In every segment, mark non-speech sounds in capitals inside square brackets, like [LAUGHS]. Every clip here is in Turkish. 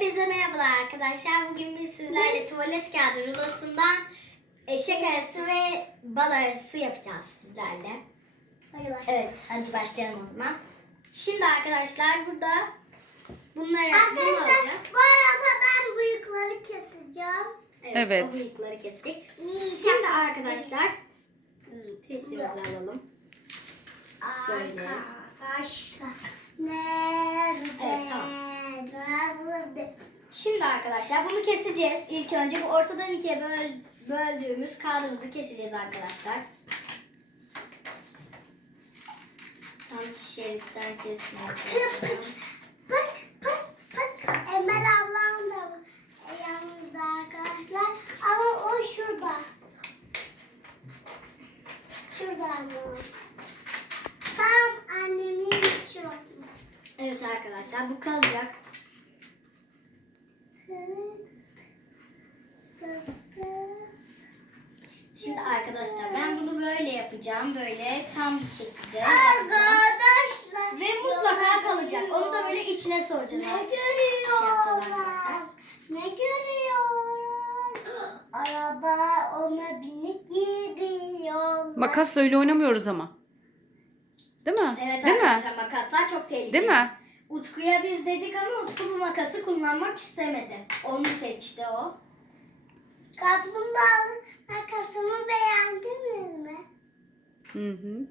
Hepinize merhabalar arkadaşlar. Bugün biz sizlerle tuvalet kağıdı rulosundan eşek arası ve bal arası yapacağız sizlerle. Hadi. Evet, hadi başlayalım o zaman. Şimdi arkadaşlar burada bunları bunu Arkadaşlar alacağız. bu arada ben bıyıkları keseceğim. Evet, Evet. o bıyıkları kesecek. Şimdi arkadaşlar testimizi alalım. Böyle. Arkadaşlar. Nerede? Evet, tamam. Şimdi arkadaşlar bunu keseceğiz. İlk önce bu ortadan ikiye böl, böldüğümüz kağıdımızı keseceğiz arkadaşlar. Tam iki şeritten kesmeye çalışıyorum. Bak bak bak. Emel ablam da yanımızda arkadaşlar. Ama o şurada. Şurada ama. Tam annemin şurası. Evet arkadaşlar bu kalacak. Şimdi arkadaşlar ben bunu böyle yapacağım. Böyle tam bir şekilde yapacağım. Arkadaşlar. Ve mutlaka kalacak. Onu da böyle içine soracağız. Ne arkadaşlar. Şey yapacağız görüyorlar? arkadaşlar. Ne görüyorlar? Araba ona binip gidiyor. Makasla öyle oynamıyoruz ama. Değil mi? Evet Değil mi? arkadaşlar makaslar çok tehlikeli. Değil mi? Utku'ya biz dedik ama Utku bu makası kullanmak istemedi. Onu seçti o. Kaplumbağanın makasını beğendiniz mi? Hı hı.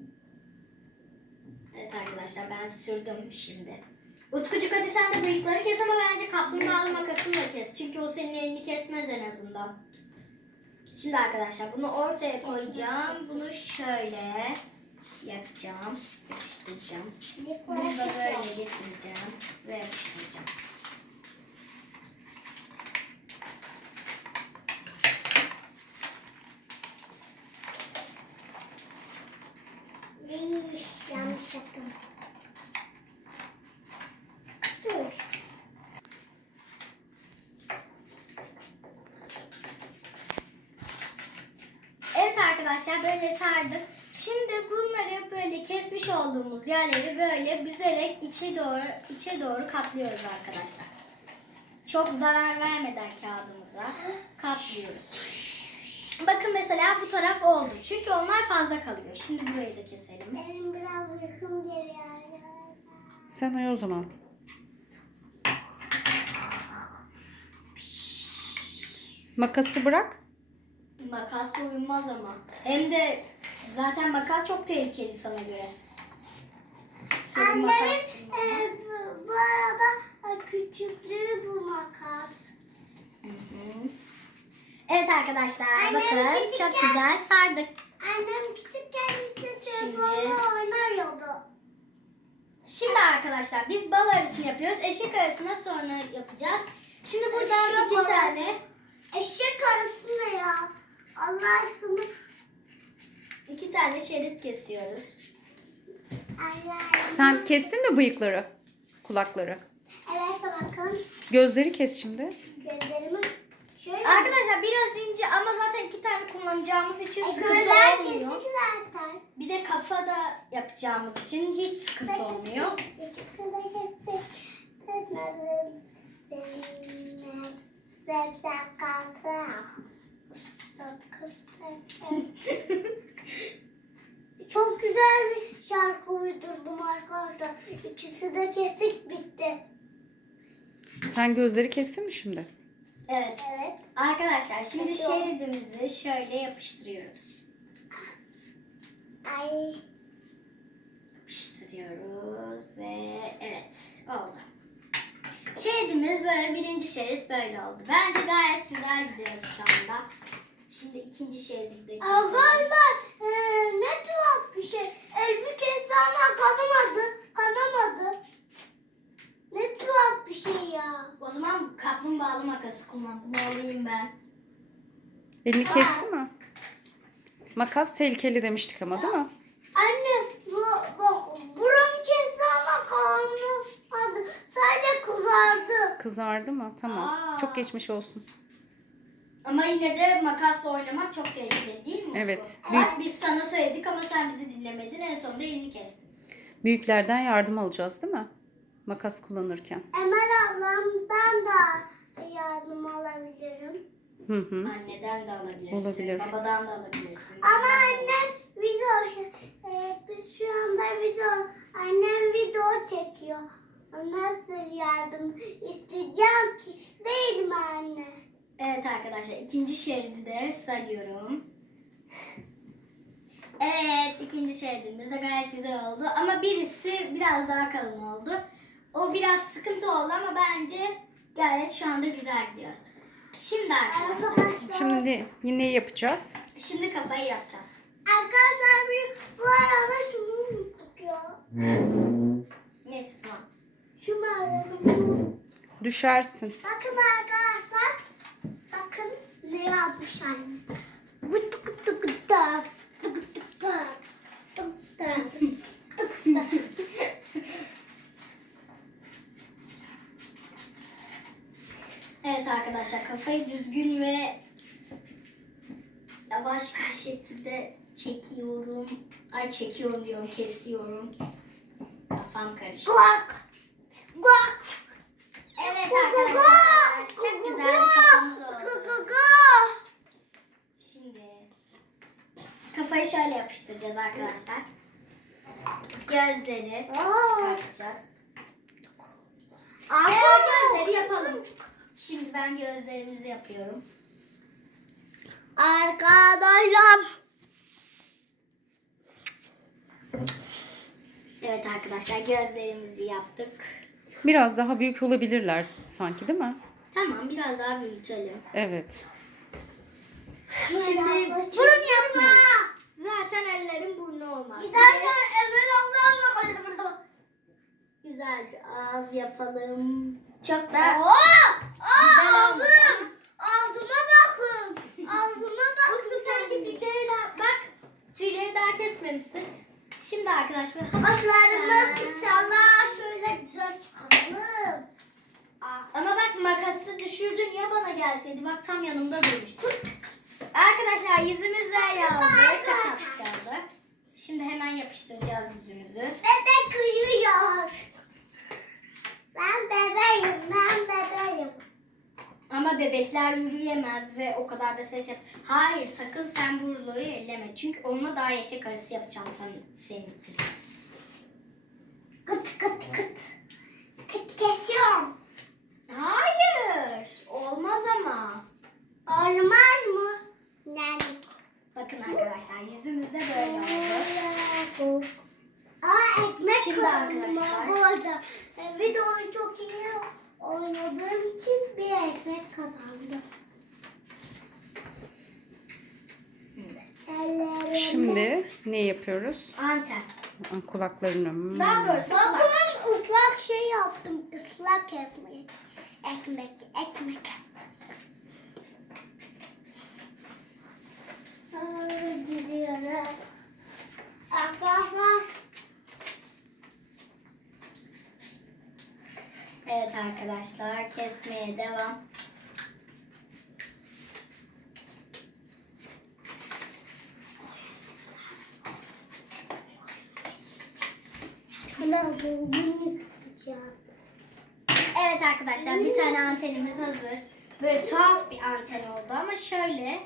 Evet arkadaşlar ben sürdüm şimdi. Utkucuk hadi sen de bıyıkları kes ama bence kaplumbağalı makasını da kes. Çünkü o senin elini kesmez en azından. Şimdi arkadaşlar bunu ortaya koyacağım. Bunu şöyle yapacağım. Yapıştıracağım. Bunu da böyle getireceğim ve yapıştıracağım. Değilmiş. Yanlış yaptım. Dur. Evet arkadaşlar böyle sardık. Şimdi bunları böyle kesmiş olduğumuz yerleri böyle büzerek içe doğru içe doğru katlıyoruz arkadaşlar. Çok zarar vermeden kağıdımıza katlıyoruz. Bakın mesela bu taraf oldu. Çünkü onlar fazla kalıyor. Şimdi burayı da keselim. Benim biraz uykum geliyor. Sen uyu o zaman. Makası bırak. Makasla uyumaz ama. Hem de zaten makas çok tehlikeli sana göre. Annemin e, bu, arada e, küçüklüğü bu makas. Hı hı. Evet arkadaşlar Annem bakın çok güzel sardık. Annem küçükken işte telefonla oynuyordu. Şimdi arkadaşlar biz bal arasını yapıyoruz. Eşek arasına sonra yapacağız. Şimdi buradan Eşek iki arası. tane Eşek arası ne ya? Allah aşkına. iki tane şerit kesiyoruz. Sen kestin mi bıyıkları? Kulakları. Evet bakın. Gözleri kes şimdi. Gözlerimi şöyle. Arkadaşlar biraz ince ama zaten iki tane kullanacağımız için E, sıkıntı gözler olmuyor. zaten. Bir de kafada yapacağımız için hiç sıkıntı olmuyor. İki [LAUGHS] Çok güzel bir şarkı uydurdum arkadaşlar. İkisi de kesik bitti. Sen gözleri kestin mi şimdi? Evet. Evet. Arkadaşlar şimdi Kesiyorum. şeridimizi şöyle yapıştırıyoruz. Ay. yapıştırıyoruz ve evet oldu. Şeridimiz böyle birinci şerit böyle oldu. Bence gayet güzel gidiyoruz şu anda. Şimdi ikinci şeridi de keselim. Arkadaşlar eee, ne tuhaf bir şey. Elimi kesti ama kanamadı. Kanamadı. Ne tuhaf bir şey ya. O zaman kaplumbağalı makası kullan. Bunu alayım ben. Elini kesti mi? Makas tehlikeli demiştik ama değil mi? Anne bu, bak buram kesti ama kanamadı. Sadece kızardı. Kızardı mı? Tamam. Aa. Çok geçmiş olsun. Ama yine de makasla oynamak çok tehlikeli değil mi? Evet. Utku? Bak biz sana söyledik ama sen bizi dinlemedin. En sonunda elini kestin. Büyüklerden yardım alacağız değil mi? Makas kullanırken. Emel ablamdan da Hı hı. Anneden de alabilirsin. Olabilir. Babadan da alabilirsin. Ama annem video e, biz şu anda video annem video çekiyor. Nasıl yardım isteyeceğim ki değil mi anne? Evet arkadaşlar ikinci şeridi de sarıyorum. Evet ikinci şeridimiz de gayet güzel oldu. Ama birisi biraz daha kalın oldu. O biraz sıkıntı oldu ama bence gayet şu anda güzel gidiyoruz. Şimdi arkadaşlar. Şimdi yine yapacağız. Şimdi kafayı yapacağız. arkadaşlar bir bu arada şunu unuttuk ya. Neyse tamam. Şu malzemeyi Düşersin. Bakın arkadaşlar. Evet arkadaşlar kafayı düzgün ve yavaş bir şekilde çekiyorum. Ay çekiyorum diyorum kesiyorum. Kafam karıştı. Kafayı şöyle yapıştıracağız arkadaşlar. Gözleri Aa. çıkartacağız. Evet Arkadaşlar gözleri yapalım. Şimdi ben gözlerimizi yapıyorum. Arkadaşlar. Evet arkadaşlar gözlerimizi yaptık. Biraz daha büyük olabilirler sanki değil mi? Tamam biraz daha büyütelim. Evet. Şimdi burun yapmayalım. Zaten ellerin burnu olmaz. Giderken Emel ablamla kaldı burada. Güzel bir ağız yapalım. Çok da! Güzel Aa, ağzım. Ağzıma bakın. Ağzıma bakın. Utku sen kirpikleri daha bak tüyleri daha kesmemişsin. Şimdi arkadaşlar Başlarımı inşallah şöyle güzel çıkaralım. Ah. Ama bak makası düşürdün ya bana gelseydi. Bak tam yanımda durmuş. Arkadaşlar yüzümüz ver yağlı. Çok tatlı oldu. Şimdi hemen yapıştıracağız yüzümüzü. Bebek uyuyor. Ben bebeğim, ben bebeğim. Ama bebekler yürüyemez ve o kadar da ses yap. Hayır sakın sen burluğu elleme. Çünkü onunla daha eşek arısı yapacağım sen, senin için. Kıt kıt kıt. Kıt kesiyorum. Hayır. Olmaz ama. Olmaz mı? Bakın arkadaşlar yüzümüzde böyle oldu. Aa ekmek Şimdi arkadaşlar. Bu arada e, videoyu çok iyi oynadığım için bir ekmek kazandım. Şimdi ne yapıyoruz? Anten. Kulaklarını. Hmm. Daha doğrusu ıslak şey yaptım. Islak ekmek. Ekmek, ekmek. Aa, Gidiyoruz. Arkadaşlar. Evet arkadaşlar kesmeye devam. Evet arkadaşlar bir tane antenimiz hazır. Böyle tuhaf bir anten oldu ama şöyle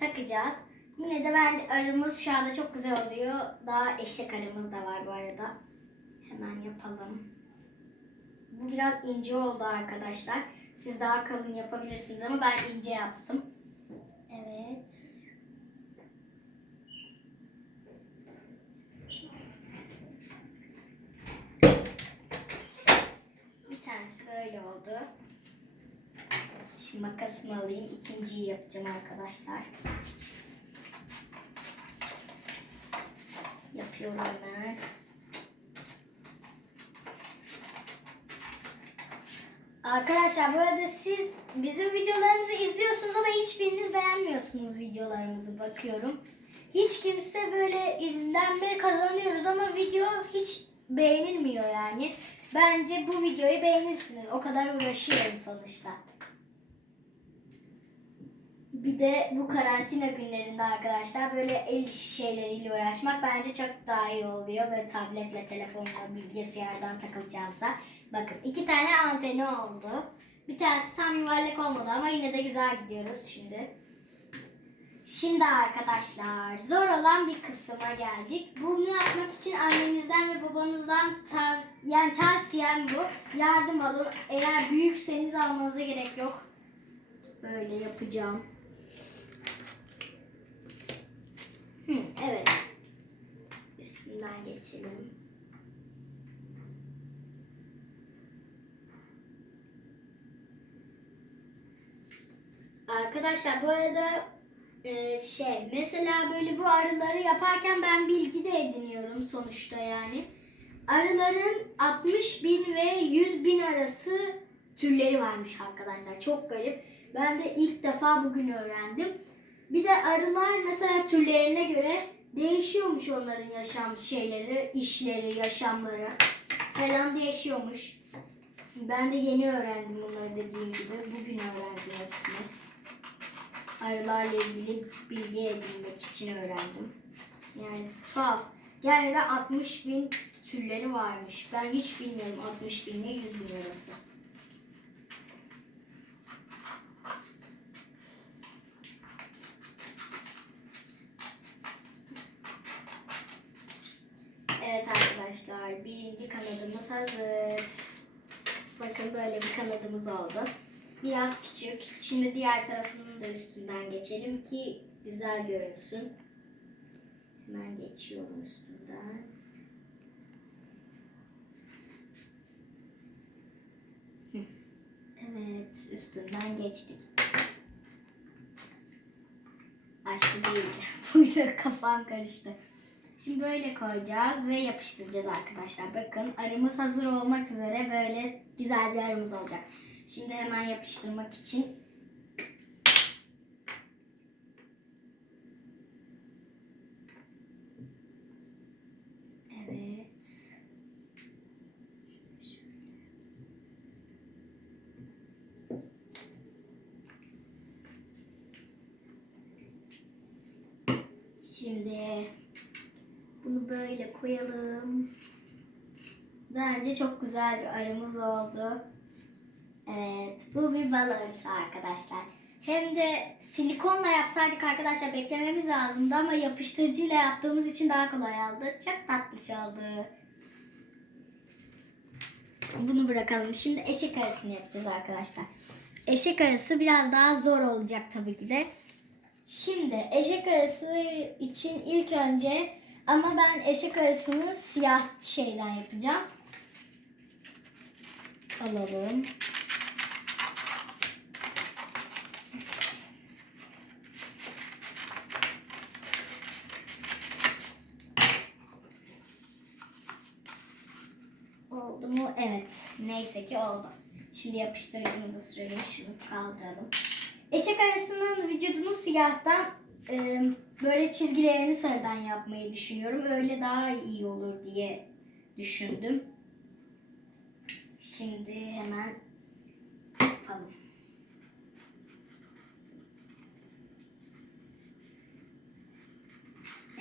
takacağız. Yine de bence arımız şu anda çok güzel oluyor. Daha eşek arımız da var bu arada. Hemen yapalım. Bu biraz ince oldu arkadaşlar. Siz daha kalın yapabilirsiniz ama ben ince yaptım. Evet. Bir tanesi böyle oldu. Şimdi makasımı alayım. İkinciyi yapacağım arkadaşlar. Yapıyorum hemen. Arkadaşlar bu arada siz bizim videolarımızı izliyorsunuz ama hiçbiriniz beğenmiyorsunuz videolarımızı bakıyorum. Hiç kimse böyle izlenme kazanıyoruz ama video hiç beğenilmiyor yani. Bence bu videoyu beğenirsiniz. O kadar uğraşıyorum sonuçta. Bir de bu karantina günlerinde arkadaşlar böyle el işi şeyleriyle uğraşmak bence çok daha iyi oluyor. Böyle tabletle, telefonla, bilgisayardan takılacağımsa. Bakın iki tane anteni oldu. Bir tanesi tam yuvarlak olmadı ama yine de güzel gidiyoruz şimdi. Şimdi arkadaşlar zor olan bir kısma geldik. Bunu yapmak için annenizden ve babanızdan tav yani tavsiyem bu. Yardım alın. Eğer büyükseniz almanıza gerek yok. Böyle yapacağım. Hı, evet. Üstünden geçelim. Arkadaşlar bu arada e, şey mesela böyle bu arıları yaparken ben bilgi de ediniyorum sonuçta yani. Arıların 60 bin ve 100 bin arası türleri varmış arkadaşlar. Çok garip. Ben de ilk defa bugün öğrendim. Bir de arılar mesela türlerine göre değişiyormuş onların yaşam şeyleri, işleri, yaşamları falan değişiyormuş. Ben de yeni öğrendim bunları dediğim gibi. Bugün öğrendim hepsini arılarla ilgili bilgi edinmek için öğrendim. Yani tuhaf. Gerçekten 60 bin türleri varmış. Ben hiç bilmiyorum 60 bin ile 100 bin arası. Evet arkadaşlar birinci kanadımız hazır. Bakın böyle bir kanadımız oldu. Biraz küçük. Şimdi diğer tarafının da üstünden geçelim ki güzel görünsün. Hemen geçiyorum üstünden. Evet, üstünden geçtik. Şu değil. [LAUGHS] Burada kafam karıştı. Şimdi böyle koyacağız ve yapıştıracağız arkadaşlar. Bakın arımız hazır olmak üzere böyle güzel bir arımız olacak. Şimdi hemen yapıştırmak için Evet. Şimdi bunu böyle koyalım. Bence çok güzel bir aramız oldu. Evet, bu bir bal arısı arkadaşlar. Hem de silikonla yapsaydık arkadaşlar beklememiz lazımdı ama yapıştırıcıyla yaptığımız için daha kolay oldu. Çok tatlış oldu. Bunu bırakalım. Şimdi eşek arısını yapacağız arkadaşlar. Eşek arısı biraz daha zor olacak tabii ki de. Şimdi eşek arısı için ilk önce ama ben eşek arısını siyah şeyden yapacağım. Alalım. Mu? Evet. Neyse ki oldu. Şimdi yapıştırıcımızı sürelim. Şunu kaldıralım. Eşek arısının vücudunu siyahtan e, böyle çizgilerini sarıdan yapmayı düşünüyorum. Öyle daha iyi olur diye düşündüm. Şimdi hemen yapalım.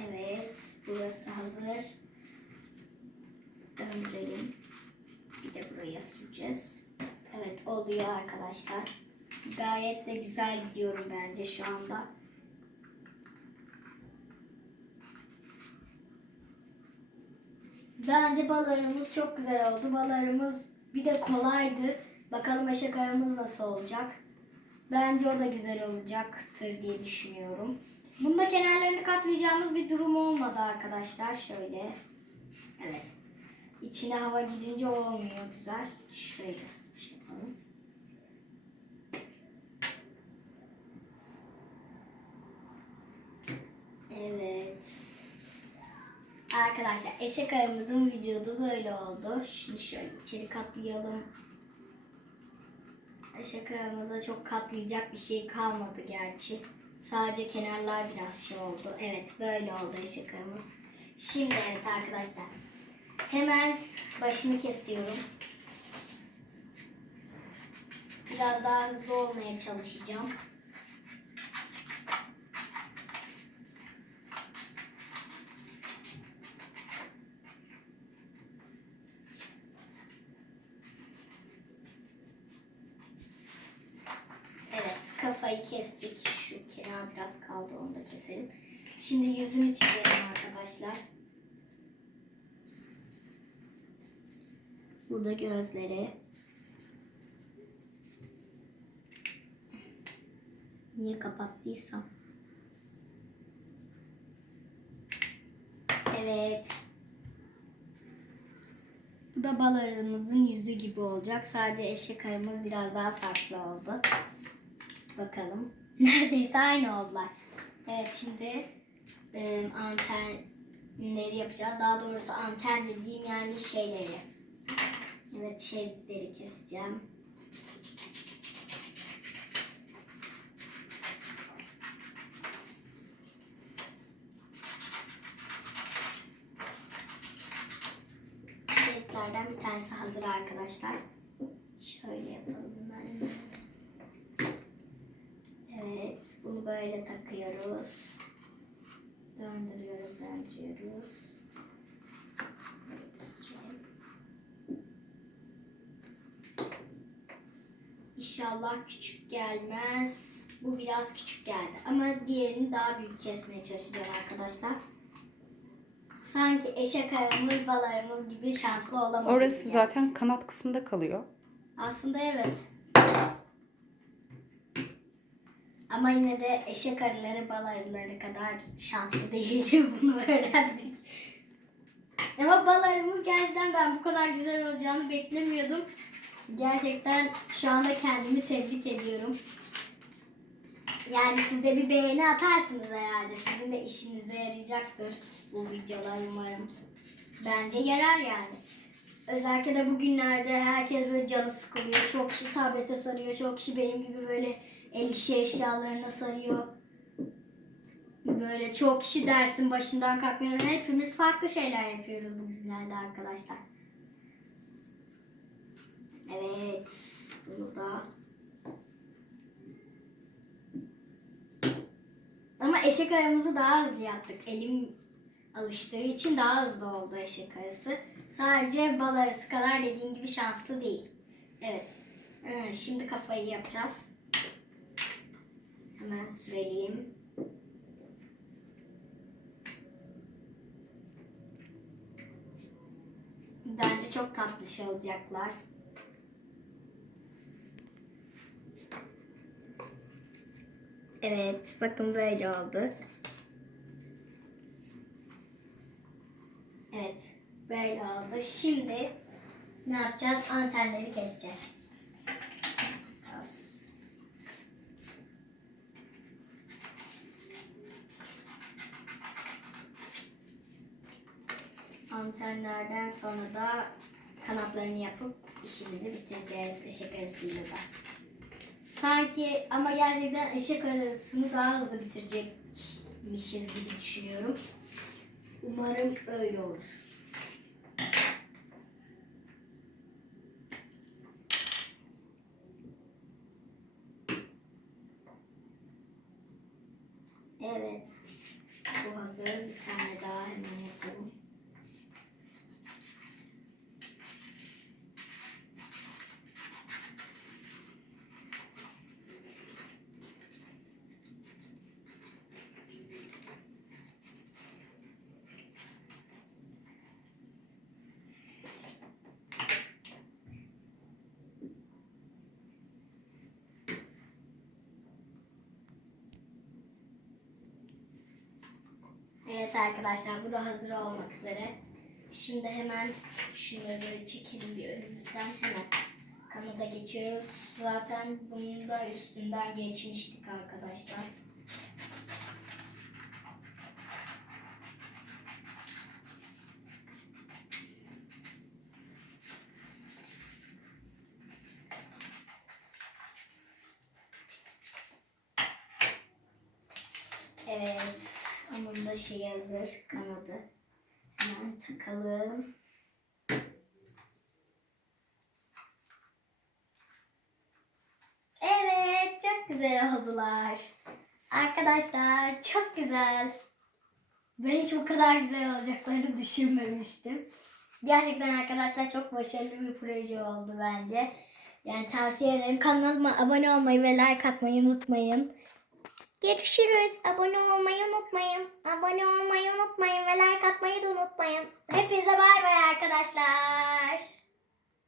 Evet, burası hazır. Döndürelim. Bir de buraya süreceğiz. Evet, oluyor arkadaşlar. Gayet de güzel gidiyorum bence şu anda. Bence balarımız çok güzel oldu. Balarımız bir de kolaydı. Bakalım eşek aramız nasıl olacak. Bence o da güzel olacaktır diye düşünüyorum. Bunda kenarlarını katlayacağımız bir durum olmadı arkadaşlar. Şöyle. Evet. İçine hava gidince olmuyor güzel. Şurayı da şey yapalım. Evet. Arkadaşlar eşek arımızın vücudu böyle oldu. Şunu şöyle içeri katlayalım. Eşek aramıza çok katlayacak bir şey kalmadı gerçi. Sadece kenarlar biraz şey oldu. Evet böyle oldu eşek aramız. Şimdi evet arkadaşlar. Hemen başını kesiyorum. Biraz daha hızlı olmaya çalışacağım. kafayı kestik. Şu kenar biraz kaldı onu da keselim. Şimdi yüzünü çizelim arkadaşlar. Burada gözleri. Niye kapattıysam. Evet. Bu da bal arımızın yüzü gibi olacak. Sadece eşek arımız biraz daha farklı oldu. Bakalım. [LAUGHS] Neredeyse aynı oldular. Evet şimdi e, antenleri yapacağız. Daha doğrusu anten dediğim yani şeyleri. Evet şeritleri keseceğim. Şeritlerden bir tanesi hazır arkadaşlar. Şöyle yapalım hemen. Evet, bunu böyle takıyoruz. Döndürüyoruz, döndürüyoruz. İnşallah küçük gelmez. Bu biraz küçük geldi. Ama diğerini daha büyük kesmeye çalışacağım arkadaşlar. Sanki eşek arımız, balarımız gibi şanslı olamadık. Orası yani. zaten kanat kısmında kalıyor. Aslında evet. Ama yine de eşek arıları bal arıları kadar şanslı [LAUGHS] değil. Bunu öğrendik. Ama bal arımız gerçekten ben bu kadar güzel olacağını beklemiyordum. Gerçekten şu anda kendimi tebrik ediyorum. Yani siz de bir beğeni atarsınız herhalde. Sizin de işinize yarayacaktır bu videolar umarım. Bence yarar yani. Özellikle de bugünlerde herkes böyle canı sıkılıyor. Çok kişi tablete sarıyor. Çok kişi benim gibi böyle el işi eşyalarına sarıyor. Böyle çok kişi dersin başından kalkmıyor. Hepimiz farklı şeyler yapıyoruz bugünlerde arkadaşlar. Evet. Bunu da Ama eşek aramızı daha hızlı yaptık. Elim alıştığı için daha hızlı oldu eşek arısı. Sadece bal arısı kadar dediğim gibi şanslı değil. Evet. Hı, Şimdi kafayı yapacağız. Hemen süreleyeyim. Bence çok tatlış olacaklar. Evet, bakın böyle oldu. Evet, böyle oldu. Şimdi ne yapacağız? Antenleri keseceğiz. Antenlerden sonra da kanatlarını yapıp işimizi bitireceğiz eşek arısıyla da. Sanki ama gerçekten eşek arasını daha hızlı bitirecekmişiz gibi düşünüyorum. Umarım öyle olur. Evet. Bu hazır. Bir tane daha hemen yapalım. Evet arkadaşlar bu da hazır olmak üzere. Şimdi hemen şunları böyle çekelim bir önümüzden hemen kanada geçiyoruz. Zaten bunun da üstünden geçmiştik arkadaşlar. Evet. Onun da şeyi hazır. Kanadı. Hemen takalım. Evet. Çok güzel oldular. Arkadaşlar çok güzel. Ben hiç bu kadar güzel olacaklarını düşünmemiştim. Gerçekten arkadaşlar çok başarılı bir proje oldu bence. Yani tavsiye ederim. Kanalıma abone olmayı ve like atmayı unutmayın. Görüşürüz. Abone olmayı unutmayın. Abone olmayı unutmayın ve like atmayı da unutmayın. Hepinize bay bay arkadaşlar.